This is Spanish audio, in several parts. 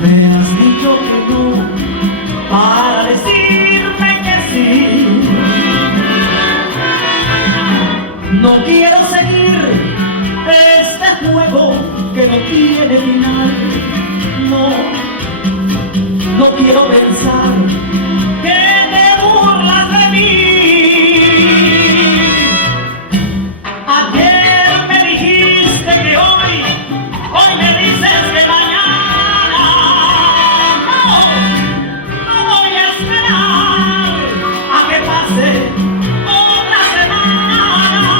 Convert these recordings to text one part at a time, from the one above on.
Me has dicho que no para decirme que sí. No quiero seguir este juego que no tiene final. No, no quiero pensar que te burlas de mí. Ayer me dijiste que hoy me dices que mañana. No voy a esperar a que pase otra semana.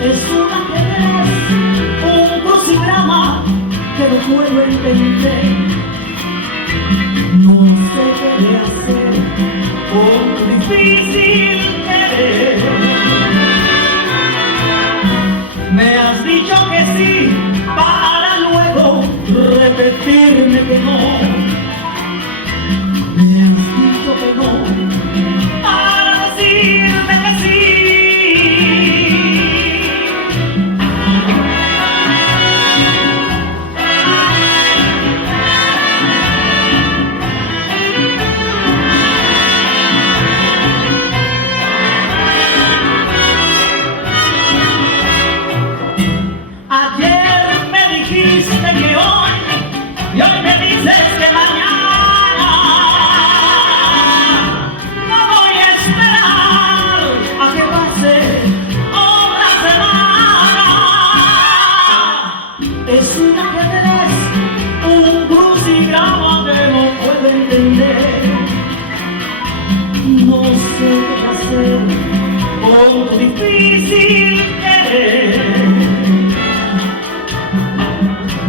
Es un ajedrez, un crucigrama que no puedo entender. No sé qué hacer con tu difícil querer. Me has dicho que sí para luego repetirme que no. Me has dicho que no para decirme que sí. Ayer me dijiste que hoy y hoy me dices que mañana. No voy a esperar a que pase otra semana. Es un ajedrez, un crucigrama que no puedo entender. No sé qué hacer con tu difícil querer.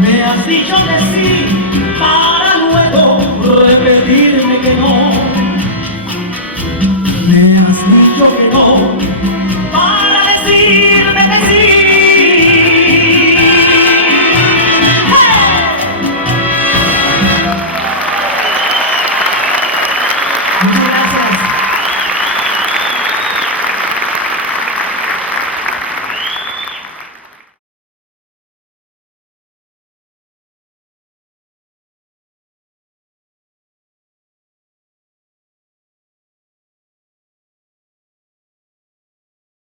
Me has dicho que sí para luego